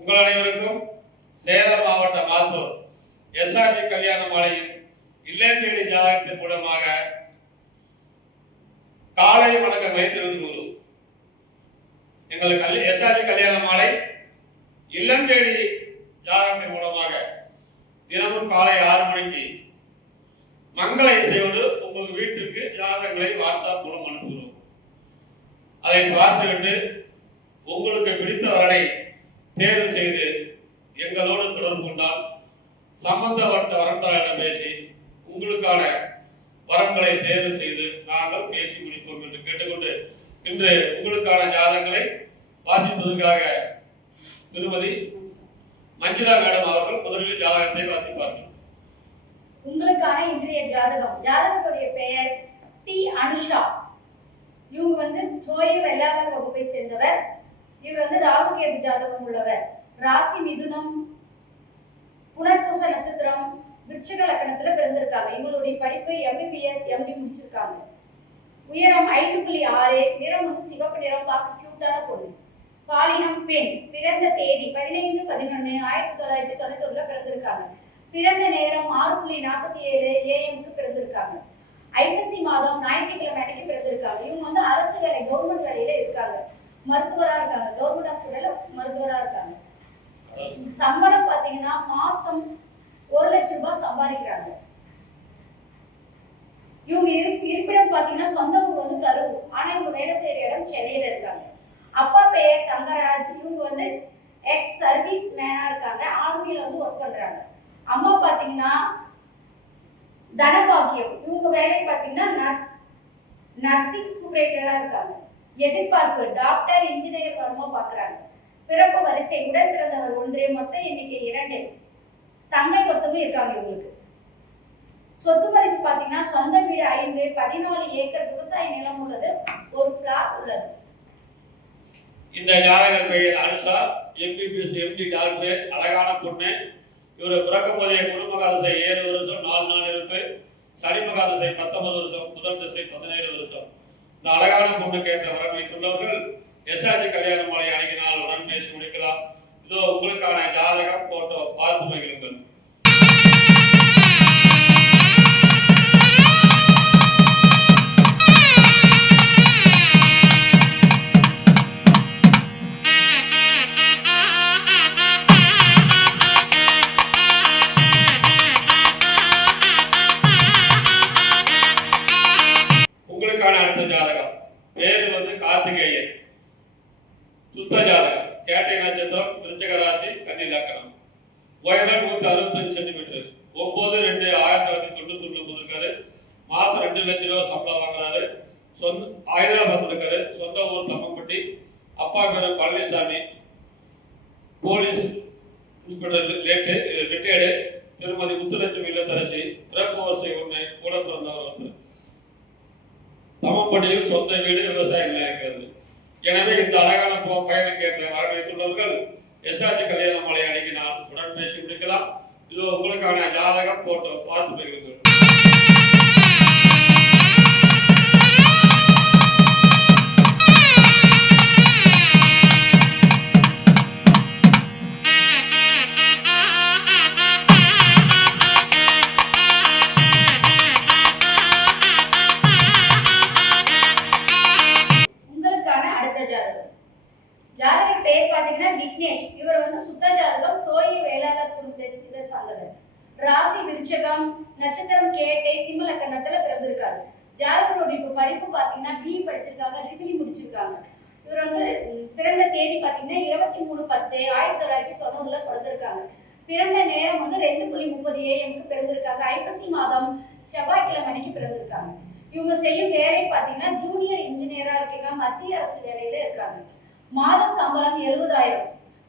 உங்கள் அனைவருக்கும் சேலம் மாவட்ட மாத்தூர் எஸ்ஆர்ஜி கல்யாண மாலையின் இல்லம் தேடி ஜாதகத்தின் மூலமாக காலை வணக்கங்களை தெரிவித்துள்ளோம். எங்களுக்கு எஸ்ஆர்ஜி கல்யாண மாலை இல்லம் தேடி ஜாதகத்தின் மூலமாக தினமும் காலை 6 மணிக்கு மங்கள இசையோடு உங்கள் வீட்டுக்கு ஜாதகங்களை வாட்ஸ்அப் மூலம் அனுப்புகிறோம். அதை பார்த்துவிட்டு உங்களுக்கு பிடித்த வரனை தேர்வு செய்து எங்களோடு தொடர்பு கொண்டால் சம்பந்தப்பட்ட வரன்தாரிடம் பேசி உங்களுக்கான வரன்களை தேர்வு செய்து நாங்கள் பேசி முடிப்போம் என்று கேட்டுக்கொண்டு இன்று உங்களுக்கான ஜாதகங்களை வாசிப்பதற்காக திருமதி மஞ்சுளா மேடம் அவர்கள் முதலில் ஜாதகத்தை வாசிப்பார்கள். உங்களுக்கான இன்றைய ஜாதகத்துடைய பெயர் டி அனுஷா. இவங்க சோய வெள்ளாளர் வகுப்பை சேர்ந்தவர். இவர் ராகு கேது ஜாதகம் உள்ளவர். ராசி மிதுனம், புனர்பூச நட்சத்திரம், விருச்சிக லக்னத்துல பிறந்திருக்காங்க. இவங்களுடைய படிப்பு MBBS MD முடிச்சிருக்காங்க. உயரம் 5.6, நிறம் சிவப்பு நிறம், பார்க்க கியூட்டான பொண்ணு. பாலினம் பெண். பிறந்த தேதி 15/11/1991 பிறந்திருக்காங்க. பிறந்த நேரம் 6:47 AM பிறந்திருக்காங்க. ஐப்பசி மாதம் ஞாயிற்றுக்கிழமை அன்னைக்கு பிறந்திருக்காங்க. இவங்க அரசு வேலை கவர்மெண்ட் வேலையில இருக்காங்க. மருத்துவரா இருக்காங்க. கவர்மெண்ட் ஹாஸ்பிட்டல்ல மருத்துவரா இருக்காங்க. சம்பளம் பாத்தீங்கன்னா மாசம் 1 லட்சம் ரூபாய் சம்பாதிக்கிறாங்க. இவங்க இருப்பிடம் பாத்தீங்கன்னா சொந்த ஊர் கரூர். ஆனா இவங்க வேலை செய்யற இடம் சென்னையில இருக்காங்க. அப்பா பெயர் தங்கராஜ். இவங்க எக்ஸ் சர்வீஸ் மேனா இருக்காங்க. ஆர்மியில ஒர்க் பண்றாங்க. அம்மா பாத்தீங்கன்னா தனபாக்கியம். இவங்க வேலை பாத்தீங்கன்னா நர்சிங் சூப்பர்வைசரா இருக்காங்க. எதிர்பார்ப்பு டாக்டர் இன்ஜினியர் வருமா பாக்குறாங்க. பிறப்பு வரிசை உடன் பிறந்தவர் 1, மொத்த எண்ணிக்கை 2. தங்கை ஒருத்தவங்க இருக்காங்க இவங்களுக்கு. சொத்து மதிப்பு பாத்தீங்கன்னா சொந்த வீடு 5, 14 ஏக்கர் விவசாய நிலம் உள்ளது, ஒரு பிளாட் உள்ளது. இந்த ஜாதகர் பெயர் அனுஷா, MBBS MD டாக்டர், அழகான பொண்ணு. இவர் பிறக்கும் போதே குடும்பகாதசை 7 வருஷம் 4 நாள் இருப்பு, சனி மகாதசை 19 வருஷம், புதன் திசை 17 வருஷம். இந்த அழகான பொண்ணு கேட்ட வரம் வைத்துள்ளவர்கள் எஸ்ஆர்ஜி கல்யாண மாலை அணுகினால் உடன் பேசி முடிக்கலாம். இதோ உங்களுக்கான ஜாதகம் போட்டோ பார்த்து மகிழுங்கள். அடுத்த ஜாதகம் பேரு கார்த்திகேயன். சுத்த ஜாதகம். கேட்டை நட்சத்திரம், விருச்சிக ராசி, கன்னி லக்னம். உயரம் 165 சென்டிமீட்டர். 9/2/1991 இருக்காரு. மாசம் 2 லட்சம் ரூபாய் சம்பளம் வாங்குறாரு. ஹைதராபாத் இருக்காரு. சொந்த ஊர் தம்மம்பட்டி. அப்பா பேரு பழனிசாமி, போலீஸ் இன்ஸ்பெக்டர் ரிட்டையர்டு. திருமதி முத்துலட்சுமி இல்லத்தரசி. பிறப்பு வரிசை 1, கூட பிறந்தவர் ஒருத்தர். தமம்பட்டியில் சொந்த வீடு, விவசாய நிலம் இருக்கிறது. எனவே இந்த அழகான பயணம் கேட்ட வரவேற்றுள்ளவர்கள் எஸ்ஆர்ஜி கல்யாண மாலை அணுகினால் உடன் பேசி முடிக்கலாம். இது உங்களுக்கான ஜாதகம் போட்டோ பார்த்து போயிருங்கள். ஜாதகர் பெயர் பாத்தீங்கன்னா விக்னேஷ். இவர் சுத்த ஜாதகம், சோய வேளாளர் குடும்பத்தை சார்ந்தவர். ராசி விருச்சகம், நட்சத்திரம் கேட்டை, சிம்ம லக்னத்துல பிறந்திருக்காரு. ஜாதகரோட படிப்பு பாத்தீங்கன்னா BE படிச்சிருக்காங்க, டிகிரி முடிச்சிருக்காங்க. இவர் பிறந்த தேதி பாத்தீங்கன்னா 23/10/1990 பிறந்திருக்காங்க. பிறந்த நேரம் 2:30 AM பிறந்திருக்காங்க. ஐப்பசி மாதம் செவ்வாய்க்கிழமை அன்னைக்கு பிறந்திருக்காங்க. இவங்க செய்யும் வேலை பாத்தீங்கன்னா ஜூனியர் இன்ஜினியரா இருக்காங்க. மத்திய அரசு வேலையில இருக்காங்க. மாத சம்பளம் 70,000.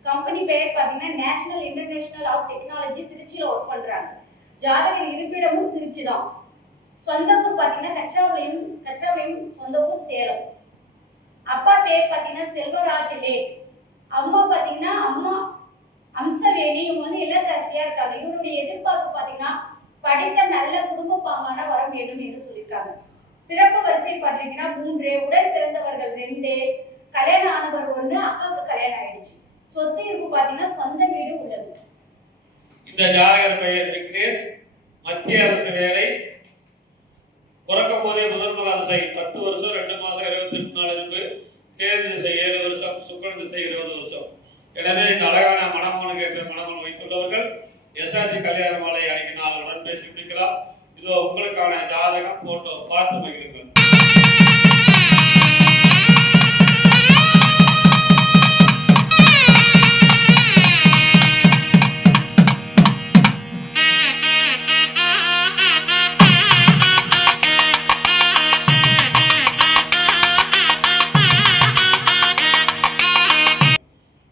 கம்பெனி பெயர் பாத்தீங்கன்னா நேஷனல் இன்டர்நேஷனல் ஆஃப் டெக்னாலஜி, திருச்சியில ஒர்க் பண்றாங்க. ஜாதகர் இருப்பிடமும் திருச்சி தான். சொந்த ஊர் பாத்தீங்கன்னா கச்சாவளையும் சொந்த ஊர் சேலம். அப்பா பேர் பாத்தீங்கன்னா செல்வராஜ் லேட். அம்மா பாத்தீங்கன்னா அம்சவேணி. இவங்க இல்லத்தரசியா இருக்காங்க. இவருடைய எதிர்பார்ப்பு பாத்தீங்கன்னா படித்த நல்ல குடும்ப பாங்கான வரம் வேண்டும் என்று சொல்லியிருக்காங்க. பிறப்பு வரிசை பாத்தீங்கன்னா 3, உடன் பிறந்தவர்கள் 2, கல்யாணம் ஆனவர் 1, அக்காவுக்கு கல்யாணம் ஆயிடுச்சு. சொத்து இருப்பு பாத்தீங்கன்னா இந்த ஜாதகர் பெயர் விக்னேஷ், மத்திய அரசு வேலை, பிறக்கும் போதே முதல் மகாதசை 10 வருஷம் 2 மாசம் 28 நாள் இருக்கு. கேது திசை 7 வருஷம், சுக்கிரன் திசை 20 வருஷம். எனவே இந்த அழகான மணமகனுக்கு ஏற்ற மணமகன் வைத்துள்ளவர்கள் எஸ்ஆர்ஜி கல்யாண மாலை அன்னைக்கு நாளுடன் பேசி முடிக்கலாம். இதோ உங்களுக்கான ஜாதகம் போட்டோ பார்த்து மகிழுங்கள்.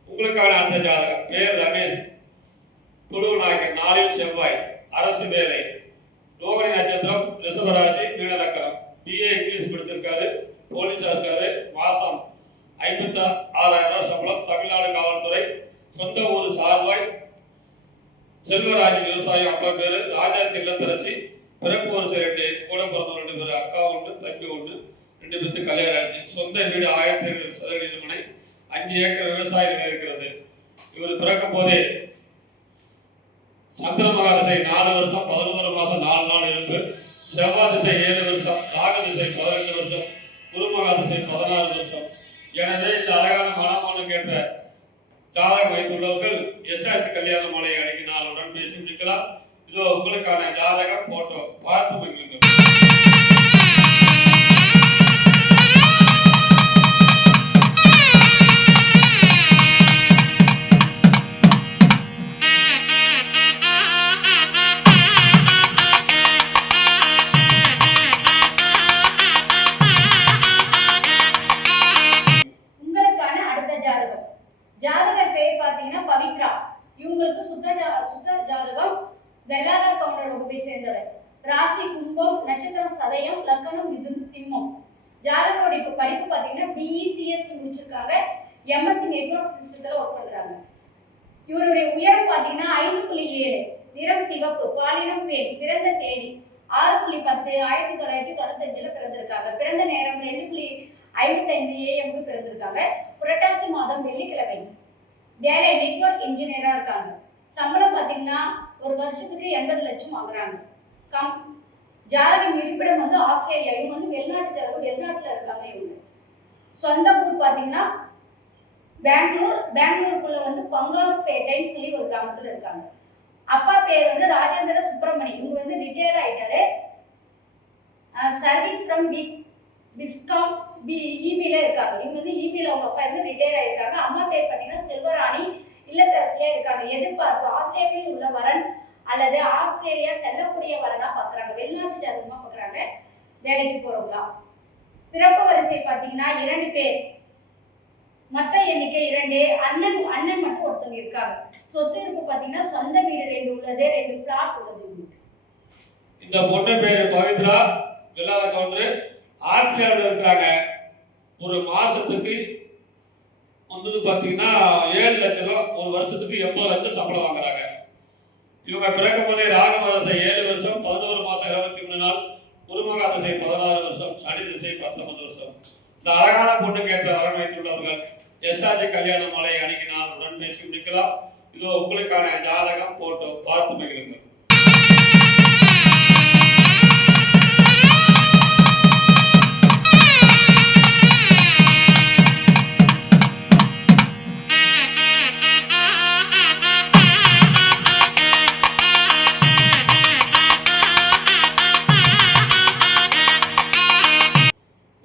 உங்களுக்கான அந்த ஜாதகம் பேர் ரமேஷ், துளுவநாயக்கர், நாளில் செவ்வாய், அரசு வேலை, ரோகிணி நட்சத்திரம், ரிஷபராசி, மீனலக்கணம், பிஏ இங்கிலீஷ் படிச்சிருக்காரு, போலீஸா இருக்காரு, மாசம் 56,000 சம்பளம், தமிழ்நாடு காவல்துறை, சொந்த ஊர் சார்வாய், செல்வராஜ் விவசாயம், அப்பா பேரு ராஜாத்தி இல்லத்தரசி, பிறப்பு வருஷம் 2, கூட பிறந்த 2 பேர், அக்கா 1 தம்பி 1, 2 பேருக்கு கல்யாணம் ஆயிடுச்சு. சொந்த வீடு 1700 சதுரடி மனை, 5 ஏக்கர் விவசாயம் இருக்கிறது. இவர் பிறக்கும் போதே சந்திர மகாதிசை 4 வருஷம் 11 மாசம் 4 நாள் இருக்கு. செவ்வாய் திசை 7 வருஷம், ராகு திசை 12 வருஷம், குரு மகாதிசை 16 வருஷம். எனவே இந்த அழகான மணமகனுக்கு ஏற்ற ஜாதகம் வைத்துள்ளவர்கள் எஸ்ஆர்ஜி கல்யாண மாலை அன்னைக்கு நாளுடன் பேசி முடிக்கலாம். இதோ உங்களுக்கான ஜாதகம் போட்டோ பார்த்து மகிழுங்கள். ஜாதகர் பேர் பார்த்தீங்கன்னா பவித்ரா. இவங்களுக்கு சுத்த ஜாதகம் வெள்ளாளர் கவுண்டர் வகுப்பை சேர்ந்தவர். ராசி கும்பம், நட்சத்திரம் சதயம், லக்கணம் சிம்மம். ஜாதகருடைய படிப்பு பார்த்தீங்கன்னா பிஇசிஎஸ் முடிச்சிருக்காங்க, எம்எஸ்சி நெட்வொர்க் சிஸ்டத்தில் ஒர்க் பண்றாங்க. இவருடைய உயரம் பார்த்தீங்கன்னா 5.7, நிறம் சிவப்பு, பாலினம் பெண், பிறந்த தேதி 6.10 1995 பிறந்திருக்காங்க. பிறந்த நேரம் 2:55 AM பிறந்திருக்காங்க. புரட்டாசி மாதம் வெள்ளிக்கிழமை. வேலை நெட்வொர்க் இன்ஜினியரா இருக்காங்க. சம்பளம் பார்த்தீங்கன்னா ஒரு வருஷத்துக்கு 80 லட்சம் வாங்குறாங்க. ஜாதகம் இருப்பிடம் வந்து ஆஸ்திரேலியா. இவங்க வந்து வெளிநாட்டுல இருக்காங்க. இவங்க சொந்த ஊர் பார்த்தீங்கன்னா பெங்களூருக்குள்ள வந்து பங்காருப்பேட்டைன்னு சொல்லி ஒரு கிராமத்துல இருக்காங்க. அப்பா பேர் வந்து ராஜேந்திர சுப்பிரமணி. இவங்க வந்து ரிட்டையர் ஆயிட்டாரு. சர்வீஸ் ஃப்ரம் பிஸ்காம் இபில இருக்காங்க. இவங்க வந்து இபில அவங்க அப்பா இருந்து ரிட்டையர் ஆயிருக்காங்க. அம்மா பேர் பார்த்தீங்கன்னா செல்வராணி, இல்லத்தரசியா இருக்காங்க. எதிர்பார்ப்பு ஆஸ்திரேலியாவில் உள்ள வரன் அல்லது ஆஸ்திரேலியா செல்லக்கூடிய வரனா பாக்குறாங்க. வெளிநாட்டு ஜாதகமா பாக்குறாங்க. வேலைக்கு போறவங்களா. பிறப்பு வரிசை பார்த்தீங்கன்னா 2 பேர், மொத்த எண்ணிக்கை 2. அண்ணன் மட்டும் ஒருத்தவங்க இருக்காங்க. சொத்து இருப்பு பார்த்தீங்கன்னா சொந்த வீடு 2 உள்ளது, 2 பிளாட் உள்ளது. இந்த பொண்ணு பேரு பவித்ரா, வெள்ளாளர் கவுண்டர், ஆஸ்திரேலியாவில் இருக்கிறாங்க. ஒரு மாசத்துக்கு வந்து பார்த்தீங்கன்னா 7 லட்சம் ரூபா, ஒரு வருஷத்துக்கு 80 லட்சம் சம்பளம் வாங்குறாங்க. இவங்க பிறக்கும் போதே ராகமதசை 7 வருஷம் 11 மாசம் 23 நாள், குருமகாதசை 16 வருஷம், சனி திசை 19 வருஷம். இந்த அழகான பொண்ணுக்கு ஏற்ற வரன் வைத்துள்ளவர்கள் எஸ்ஆர்ஜி கல்யாண மாலை அன்னைக்கு நாள் உடன் பேசி முடிக்கலாம். இதோ உங்களுக்கான ஜாதகம் போட்டோ பார்த்து மகிழுங்கள்.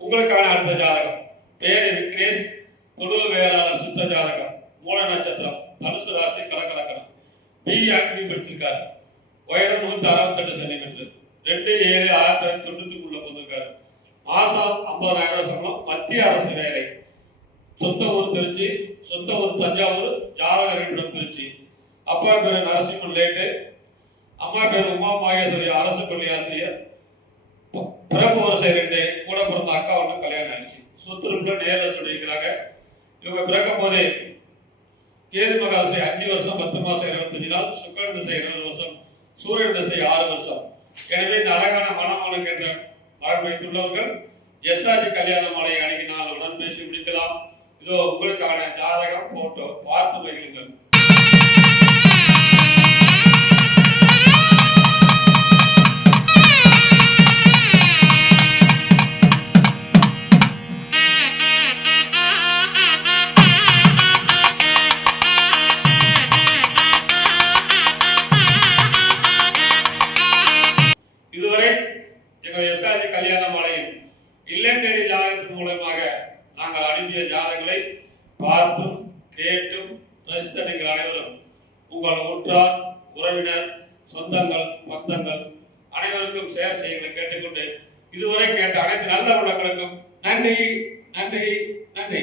உங்களுக்கான அடுத்த ஜாதகம் பேரு விக்னேஷ், தொழுவ வேளாளர், சுத்த ஜாதகம், மூல நட்சத்திரம், தனுசு ராசி, கடகலக்கணம், பிஇ அக்னி படிச்சிருக்காரு. உயரம் 168 சென்டிமீட்டர், 2/7/1990 பிறந்திருக்காரு. மாசம் 50,000 சம்பளம், மத்திய அரசு வேலை, சொந்த ஊர் திருச்சி, சொந்த ஊர் தஞ்சாவூர், ஜாதக இருப்பிடம் திருச்சி. அப்பா பேரு நரசிம்மன் லேட்டு, அம்மா பேரு உமா மகேஸ்வரி, அரசு பள்ளி ஆசிரியர். பிறப்பு வருஷம் 2, கூட பிறந்த அக்கா 1 கல்யாணம் ஆயிடுச்சு. சொத்து இருப்பிடம் நேரில் சொல்லியிருக்கிறாங்க. இவங்க பிறக்கும் போதே கேது மகாதசை 5 வருஷம் 10 மாசம் 25 நாள், சுக்கிரன் திசை 20 வருஷம், சூரியன் திசை 6 வருஷம். எனவே இந்த அழகான மணமகனுக்கு என்ற வரன் வைத்துள்ளவர்கள் எஸ்ஆர்ஜி கல்யாண மாலை அன்னைக்கு நாள் உடன் பேசி முடிக்கலாம். இதோ உங்களுக்கான ஜாதகம் போட்டோ பார்த்து மகிழுங்கள். தரிசித்த நீங்கள் அனைவரும் உங்கள் உற்றார் உறவினர் சொந்தங்கள் பந்தங்கள் அனைவருக்கும் ஷேர் செய்யுங்களை கேட்டுக்கொண்டு இதுவரை கேட்ட அனைத்து நல்ல உள்ளங்களுக்கும் நன்றி நன்றி நன்றி.